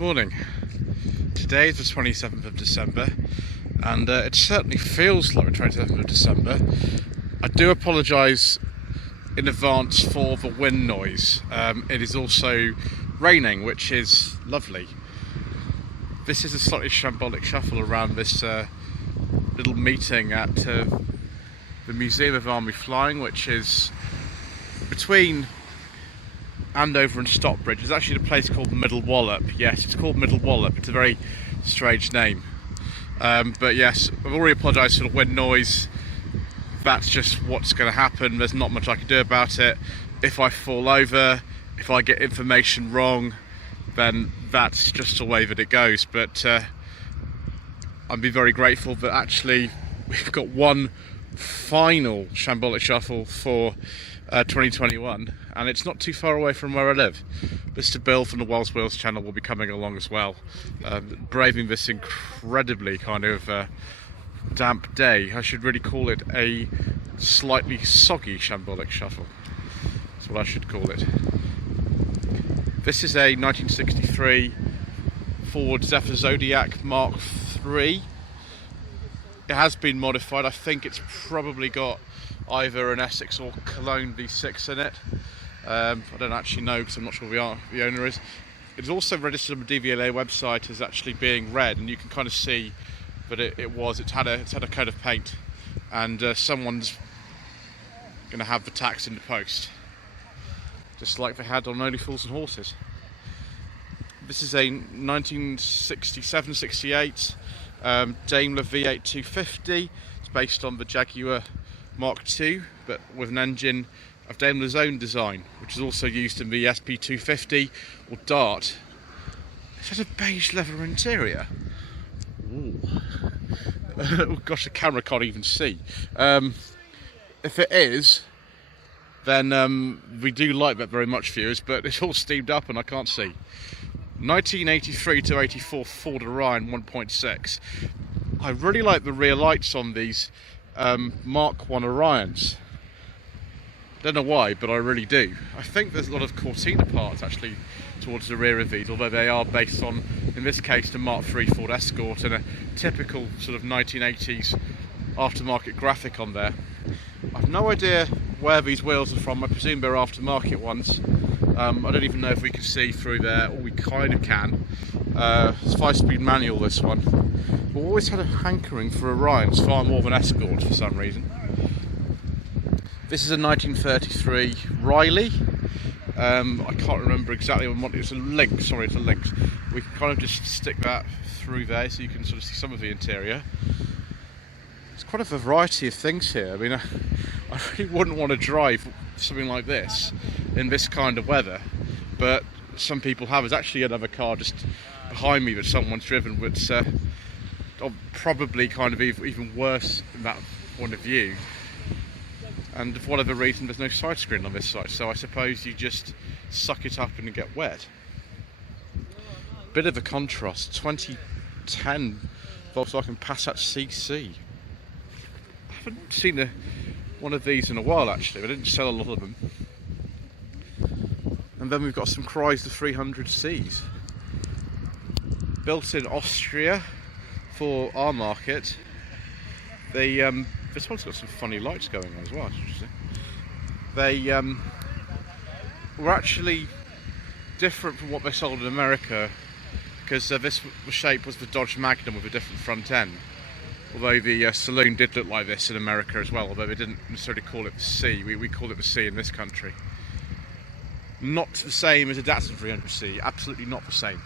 Morning. Today is the 27th of December and it certainly feels like the 27th of December. I do apologise in advance for the wind noise. It is also raining, which is lovely. This is a slightly shambolic shuffle around this little meeting at the Museum of Army Flying, which is between Andover and Stockbridge. It's actually a place called Middle Wallop. Yes, it's called Middle Wallop. It's a very strange name. But yes, I've already apologised for the wind noise. That's just what's going to happen. There's not much I can do about it. If I fall over, if I get information wrong, then that's just the way that it goes. But I'd be very grateful that actually we've got one final Shambolic Shuffle for 2021, and it's not too far away from where I live. Mr. Bill from the Wells Wheels channel will be coming along as well, braving this incredibly kind of damp day. I should really call it a slightly soggy Shambolic Shuffle. That's what I should call it. This is a 1963 Ford Zodiac Mark III. It has been modified. I think it's probably got either an Essex or Cologne V6 in it. I don't actually know because I'm not sure who the owner is. It's also registered on the DVLA website as actually being red, and you can kind of see that it's had a coat of paint, and someone's going to have the tax in the post, just like they had on Only Fools and Horses. This is a 1967-68 Daimler V8 250. It's based on the Jaguar Mark II, but with an engine of Daimler's own design, which is also used in the SP250 or Dart. It has a beige leather interior. Ooh. Oh gosh, the camera can't even see. If it is, then we do like that very much, viewers, but it's all steamed up and I can't see. 1983 to 84 Ford Orion 1.6. I really like the rear lights on these Mark I Orions. Don't know why, but I really do. I think there's a lot of Cortina parts actually towards the rear of these, although they are based on, in this case, the Mark III Ford Escort and a typical sort of 1980s aftermarket graphic on there. I've no idea where these wheels are from. I presume they're aftermarket ones. I don't even know if we can see through there, or we kind of can. It's 5-speed manual, this one. I've always had a hankering for Orions far more than Escorts for some reason. This is a 1933 Riley. I can't remember exactly what it's a Lynx. Sorry, it's a Lynx. We can kind of just stick that through there so you can sort of see some of the interior. There's quite a variety of things here. I mean, I really wouldn't want to drive something like this in this kind of weather, but some people have. There's actually another car just behind me that someone's driven, but probably kind of even worse in that point of view. And for whatever reason, there's no side screen on this side, so I suppose you just suck it up and get wet. Bit of a contrast. 2010 Volkswagen Passat CC. I haven't seen one of these in a while actually. I didn't sell a lot of them. And then we've got some Chrysler 300Cs. Built in Austria for our market. This one's got some funny lights going on as well, it's interesting. They were actually different from what they sold in America, because this shape was the Dodge Magnum with a different front end. Although the saloon did look like this in America as well, although they didn't necessarily call it the C. We call it the C in this country. Not the same as a Datsun 300C, absolutely not the same.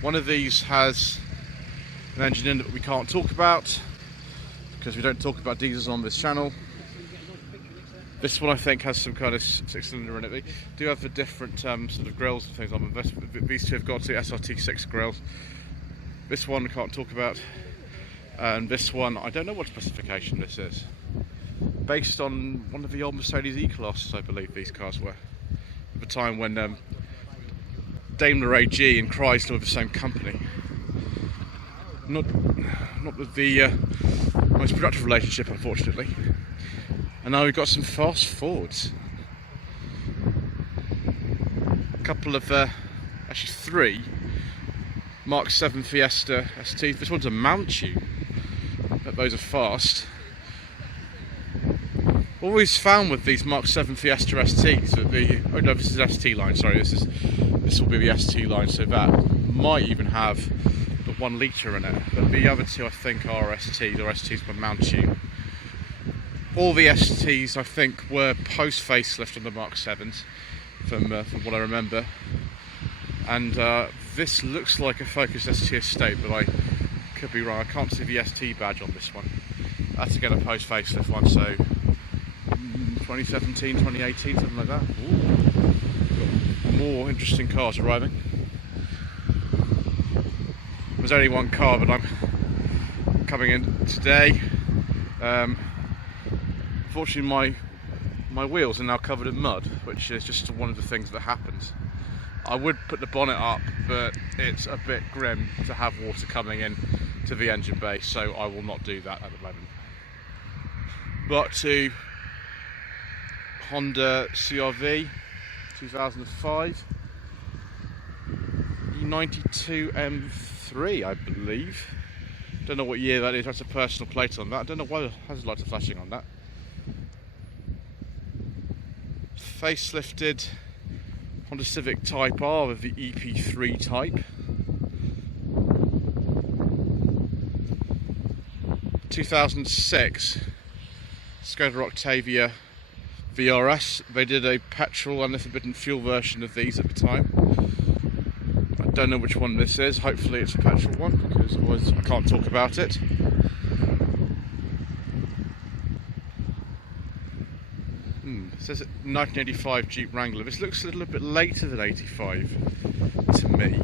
One of these has an engine in that we can't talk about because we don't talk about diesels on this channel. This one I think has some kind of 6-cylinder in it. They do have the different sort of grills and things on them. These two have got two SRT6 grills. This one I can't talk about, and this one I don't know what specification this is. Based on one of the old Mercedes E-Classes, I believe these cars were, at the time when Daimler AG and Chrysler were the same company. Not with the most productive relationship, unfortunately. And now we've got some fast Fords. A couple of actually 3 Mark 7 Fiesta STs. This one's a Mount You. Bet those are fast. Always found with these Mark 7 Fiesta STs that oh no, this is ST line. Sorry, this will be the ST line. So that might even have the 1 litre in it. But the other 2 I think are STs or STs with Mount You. All the STs I think were post facelift on the Mark 7s, from what I remember. And this looks like a Focus ST Estate, but I could be wrong. I can't see the ST badge on this one. That's again a post facelift one, so 2017, 2018, something like that. Ooh. More interesting cars arriving. There's only one car, but I'm coming in today. Unfortunately, my wheels are now covered in mud, which is just one of the things that happens. I would put the bonnet up, but it's a bit grim to have water coming in to the engine bay, so I will not do that at the moment. But to Honda CR-V 2005 E92 M3, I believe. Don't know what year that is. That's a personal plate on that. I don't know why it has lights flashing on that. Facelifted Honda Civic Type R with the EP3 type. 2006 Skoda Octavia VRS. They did a petrol and a forbidden fuel version of these at the time. I don't know which one this is. Hopefully it's a petrol one, because otherwise I can't talk about it. It says 1985 Jeep Wrangler. This looks a little bit later than 85 to me.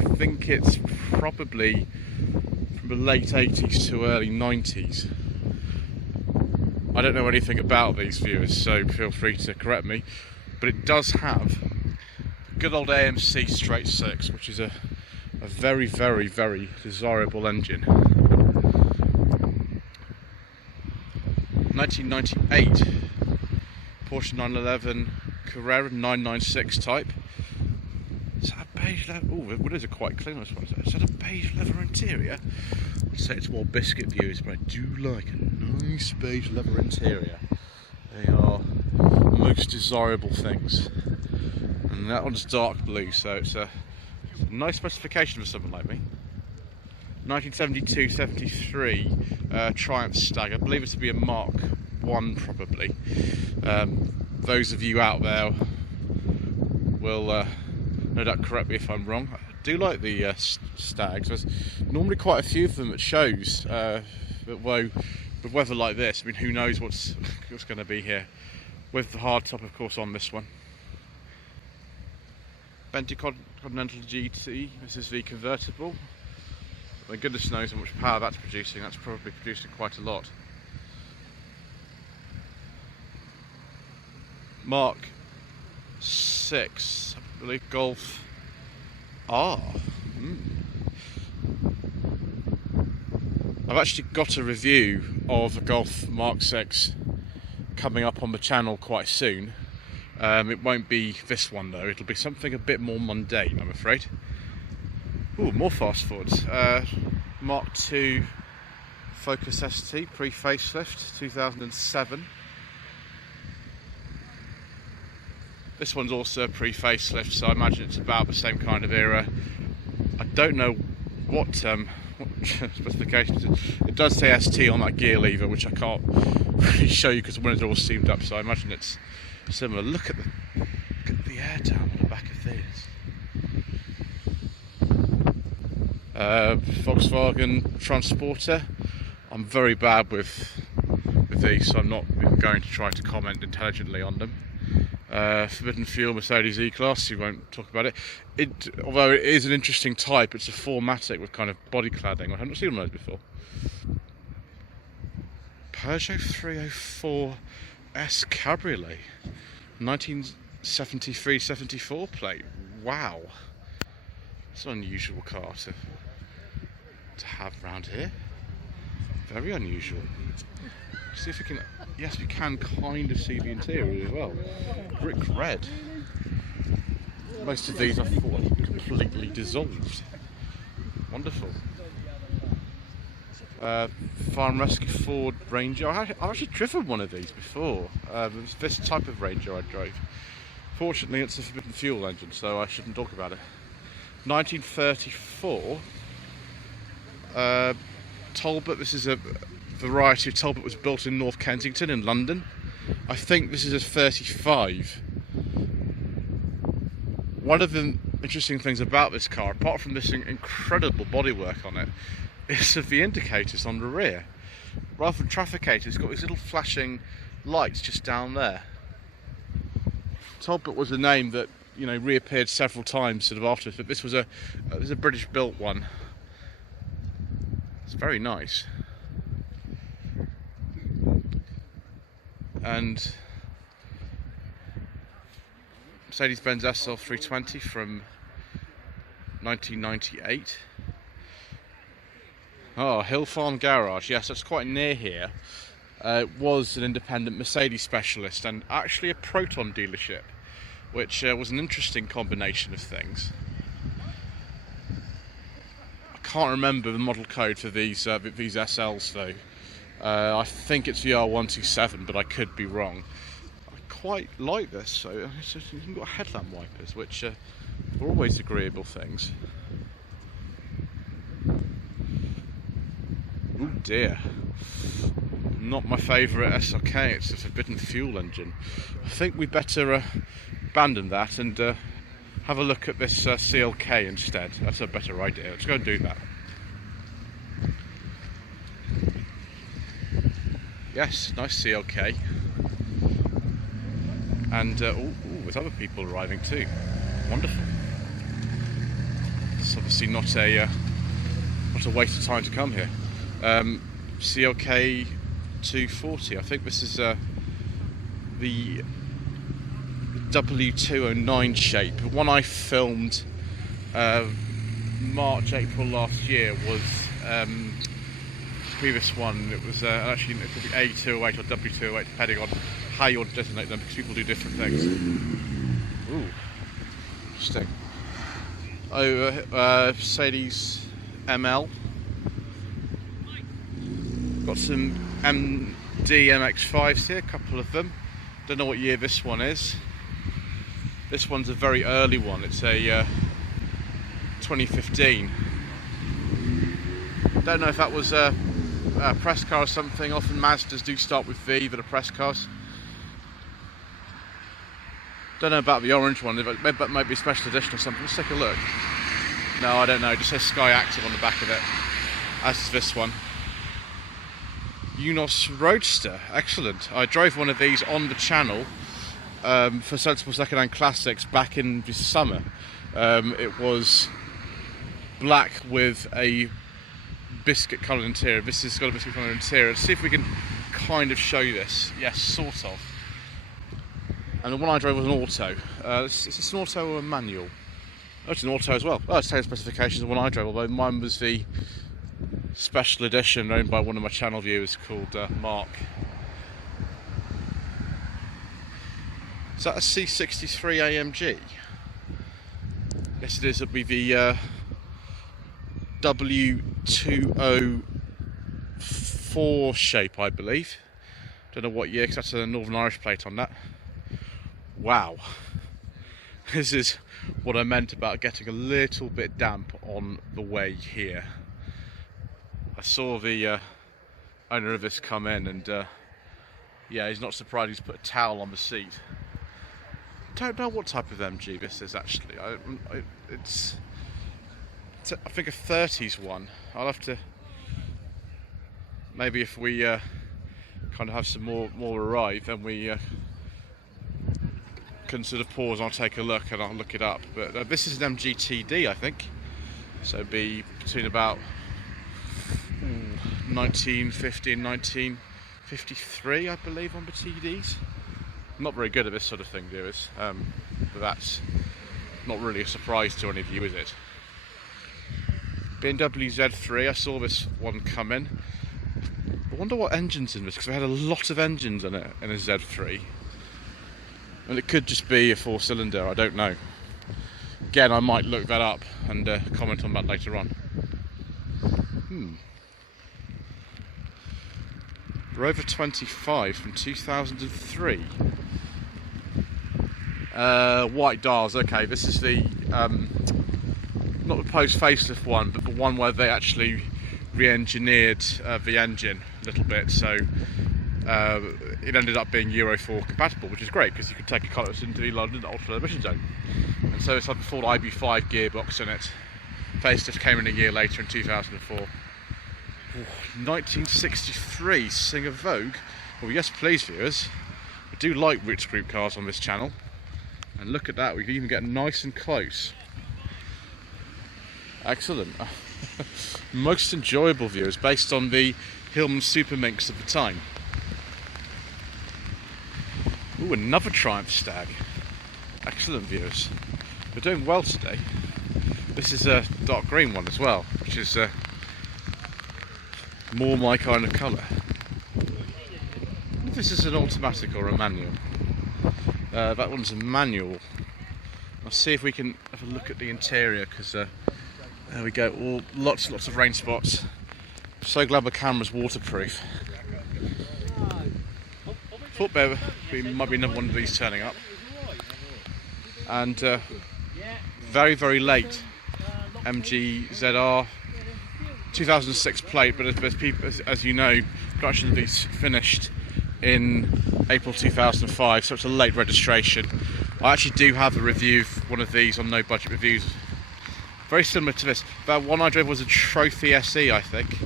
I think it's probably from the late 80s to early 90s. I don't know anything about these viewers, so feel free to correct me. But it does have good old AMC straight 6, which is a very, very, very desirable engine. 1998 Porsche 911 Carrera 996 type. Is that a beige leather? Oh, what is it? Quite clean, I suppose. Is that a beige leather interior? I'd say it's more biscuit viewers, but I do like a nice beige leather interior. They are most desirable things. And that one's dark blue, so it's a nice specification for someone like me. 1972-73 Triumph Stag. I believe it to be a Mark 1 probably. Those of you out there will no doubt correct me if I'm wrong. I do like the Stags. There's normally quite a few of them at shows, but with weather like this, I mean, who knows what's going to be here. With the hardtop, of course, on this one. Bentley Continental GT. This is the convertible. My goodness knows how much power that's producing. That's probably producing quite a lot. Mark 6, I believe, Golf R. I've actually got a review of a Golf Mark 6 coming up on the channel quite soon. It won't be this one though, it'll be something a bit more mundane, I'm afraid. Ooh, more fast forwards. Mark 2 Focus ST, pre-facelift, 2007. This one's also pre-facelift, so I imagine it's about the same kind of era. I don't know what specifications it does say ST on that gear lever, which I can't really show you because the windows are all seamed up, so I imagine it's similar. Look at the air down on the back of this. Volkswagen Transporter. I'm very bad with these, so I'm not going to try to comment intelligently on them. Forbidden Fuel Mercedes E-Class, you won't talk about it. Although it is an interesting type, it's a 4MATIC with kind of body cladding. I haven't seen one of those before. Peugeot 304S Cabriolet, 1973-74 plate. Wow, it's an unusual car to have around here. Very unusual. See if we can. Yes, we can kind of see the interior as well. Brick red. Most of these I thought had completely dissolved. Wonderful. Fire and Rescue Ford Ranger. I've actually driven one of these before. It was this type of Ranger I drove. Fortunately, it's a forbidden fuel engine, so I shouldn't talk about it. 1934. Talbot. This is a variety of Talbot. Was built in North Kensington in London. I think this is a 35. One of the interesting things about this car, apart from this incredible bodywork on it, is the indicators on the rear. Rather than trafficators, it's got these little flashing lights just down there. Talbot was a name that, you know, reappeared several times sort of after this, but this was a British built one. It's very nice. And Mercedes-Benz SL320 from 1998. Oh, Hill Farm Garage. Yes, that's quite near here. It was an independent Mercedes specialist and actually a Proton dealership, which was an interesting combination of things. I can't remember the model code for these SLs though. I think it's the R127, but I could be wrong. I quite like this. So you've got headlamp wipers, which are always agreeable things. Oh dear. Not my favourite SLK, it's a forbidden fuel engine. I think we better abandon that and have a look at this CLK instead. That's a better idea. Let's go and do that. Yes, nice CLK. And there's other people arriving too. Wonderful. It's obviously not a waste of time to come here. CLK 240. I think this is the W209 shape. The one I filmed March, April last year was the previous one. It was actually it could be A208 or W208 depending on how you want to designate them, because people do different things. Ooh, interesting. Mercedes ML. Got some MD MX-5s here, a couple of them. Don't know what year this one is. This one's a very early one. It's a 2015. Don't know if that was a press car or something. Often Mazdas do start with V, but are press cars. Don't know about the orange one. Maybe that might be a special edition or something. Let's take a look. No, I don't know. It just says Sky Active on the back of it, as is this one. Unos Roadster, excellent. I drove one of these on the channel for Sensible Secondhand Classics back in the summer. It was black with a biscuit coloured interior. This has got a biscuit coloured interior. Let's see if we can kind of show you this. Yes, sort of. And the one I drove was an auto. Is this an auto or a manual? Oh, it's an auto as well. Oh, it's the same specifications as the one I drove, although mine was the special edition owned by one of my channel viewers called Mark. Is that a C63 AMG? Yes, it is. It'll be the W204 shape, I believe. Don't know what year, because that's a Northern Irish plate on that. Wow. This is what I meant about getting a little bit damp on the way here. I saw the owner of this come in and yeah, he's not surprised he's put a towel on the seat. Don't know what type of MG this is actually. It's I think a 30s one. I'll have to, maybe if we kind of have some more arrive, then we can sort of pause and I'll take a look and I'll look it up. But this is an MG TD, I think. So it'd be between about 1950 and 1953, I believe, on the TDs. I'm not very good at this sort of thing, viewers, but that's not really a surprise to any of you, is it? BMW Z3, I saw this one come in. I wonder what engine's in this, because we had a lot of engines in it in a Z3. And it could just be a 4-cylinder, I don't know. Again, I might look that up and comment on that later on. Rover 25 from 2003. White dials. Okay, this is the not the post facelift one, but the one where they actually re-engineered the engine a little bit, so it ended up being Euro 4 compatible, which is great because you could take a car that's into the London ultra emission zone. And so it's had the Ford IB5 gearbox in it. Facelift came in a year later in 2004. 1963 Singer Vogue. Well, yes please viewers, we do like Roots Group cars on this channel, and look at that, we can even get nice and close. Excellent. Most enjoyable viewers based on the Hillman Super Minx of the time. Ooh, another Triumph Stag. Excellent viewers, we're doing well today. This is a dark green one as well, which is more my kind of colour. If this is an automatic or a manual. That one's a manual. I'll see if we can have a look at the interior, because there we go. All lots of rain spots. So glad the camera's waterproof. Thought there might be another one of these turning up. And very late MG ZR 2006 plate, but as you know, production of these finished in April 2005, so it's a late registration. I actually do have a review of one of these on No Budget Reviews, very similar to this. That one I drove was a Trophy SE, I think.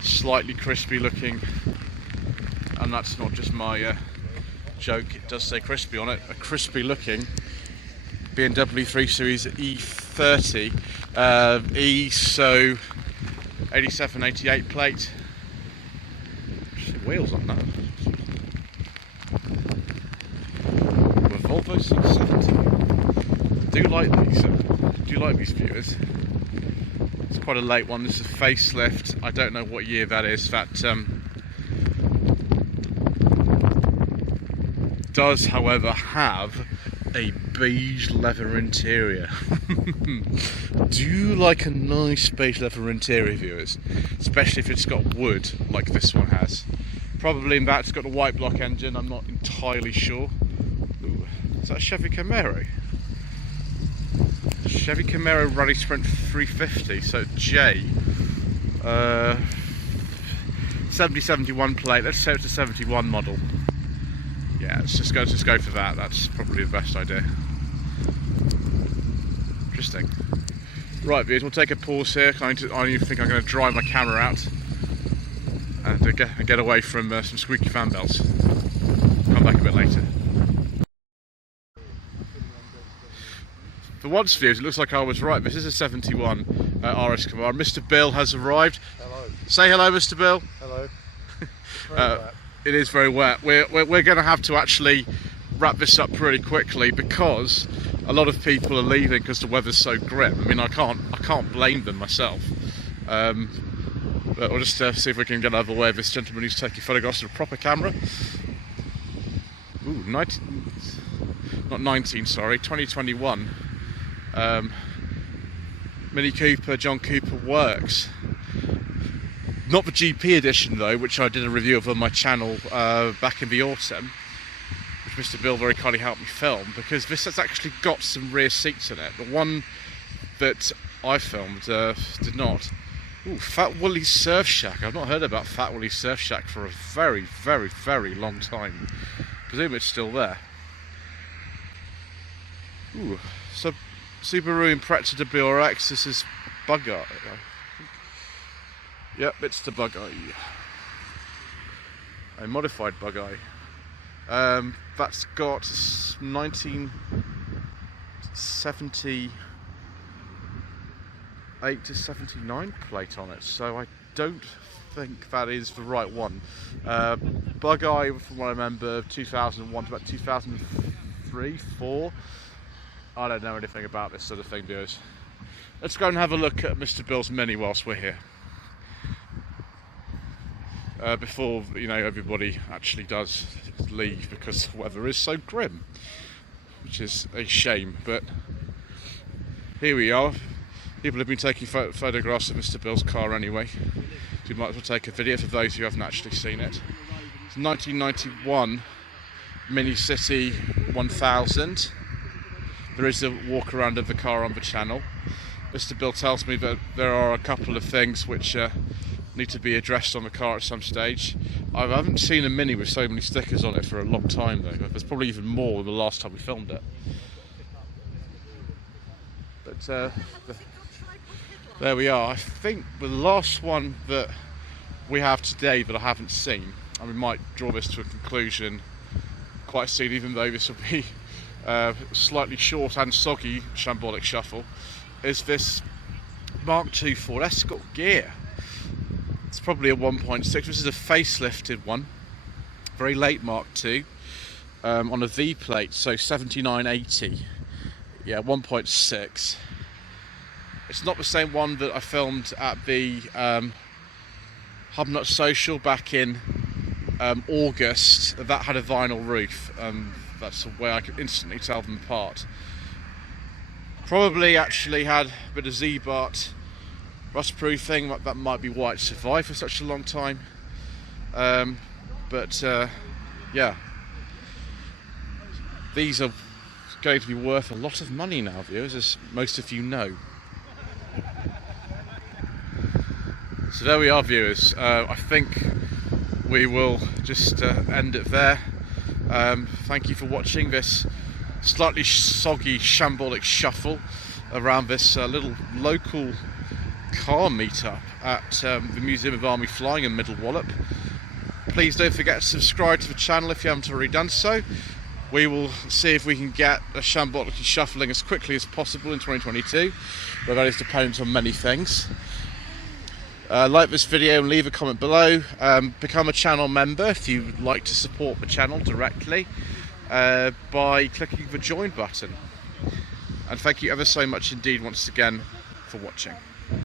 Slightly crispy looking, and that's not just my joke, it does say crispy on it. A crispy looking BMW 3 Series E30 so 87, 88 plate. Wheels on that. With Volvo 670. Do like these viewers. It's quite a late one. This is a facelift. I don't know what year that is. That does, however, have a beige leather interior. Do you like a nice beige leather interior, viewers? Especially if it's got wood like this one has. Probably in that it's got a white block engine, I'm not entirely sure. Ooh, is that a Chevy Camaro? Chevy Camaro Rally Sprint 350, so J. 7071 plate, let's say it's a 71 model. Yeah, let's just go for that. That's probably the best idea. Interesting. Right, viewers, we'll take a pause here. I think I'm going to dry my camera out and get away from some squeaky fan belts. Come back a bit later. For once, viewers, it looks like I was right. This is a 71 RS Camaro. Mr. Bill has arrived. Hello. Say hello, Mr. Bill. Hello. It is very wet. We're going to have to actually wrap this up pretty quickly because a lot of people are leaving because the weather's so grim. I mean, I can't blame them myself. But we'll just see if we can get out of the way of this gentleman who's taking photographs with a proper camera. Ooh, 2021. Mini Cooper, John Cooper Works. Not the GP edition though, which I did a review of on my channel back in the autumn, which Mr. Bill very kindly helped me film, because this has actually got some rear seats in it. The one that I filmed did not. Ooh, Fat Woolly Surf Shack. I've not heard about Fat Woolly Surf Shack for a very long time. I presume it's still there. Ooh, so Subaru Impreza WRX. This is Bug-Eye. Yep, it's the Bug-Eye. A modified Bug-Eye. That's got 1978 to 79 plate on it, so I don't think that is the right one. Bug-Eye, from what I remember, 2001 to about 2003, 4. I don't know anything about this sort of thing, viewers. Let's go and have a look at Mr. Bill's Mini whilst we're here. Before, you know, everybody actually does leave because the weather is so grim. which is a shame, but here we are. People have been taking photographs of Mr. Bill's car anyway, so you might as well take a video for those who haven't actually seen it. It's 1991 Mini City 1000. There is a walk around of the car on the channel. Mr. Bill tells me that there are a couple of things which need to be addressed on the car at some stage. I haven't seen a Mini with so many stickers on it for a long time though. There's probably even more the last time we filmed it. But there we are. I think the last one that we have today that I haven't seen, and we might draw this to a conclusion quite soon, even though this will be slightly short and soggy shambolic shuffle, is this Mark II Ford Escort gear. It's probably a 1.6. This is a facelifted one, very late Mark II, on a V plate, so 7980. Yeah, 1.6. It's not the same one that I filmed at the Hubnut Social back in August. That had a vinyl roof. That's the way I could instantly tell them apart. Probably actually had a bit of Z-Bart rust proofing. That might be why it survived for such a long time. Yeah, these are going to be worth a lot of money now, viewers, as most of you know. So there we are, viewers. I think we will just end it there. Thank you for watching this slightly soggy shambolic shuffle around this little local car meetup at the Museum of Army Flying in Middle Wallop. Please don't forget to subscribe to the channel if you haven't already done so. We will see if we can get a shambolic shuffling as quickly as possible in 2022, but that is dependent on many things. Like this video and leave a comment below. Become a channel member if you'd like to support the channel directly by clicking the join button. And thank you ever so much indeed once again for watching.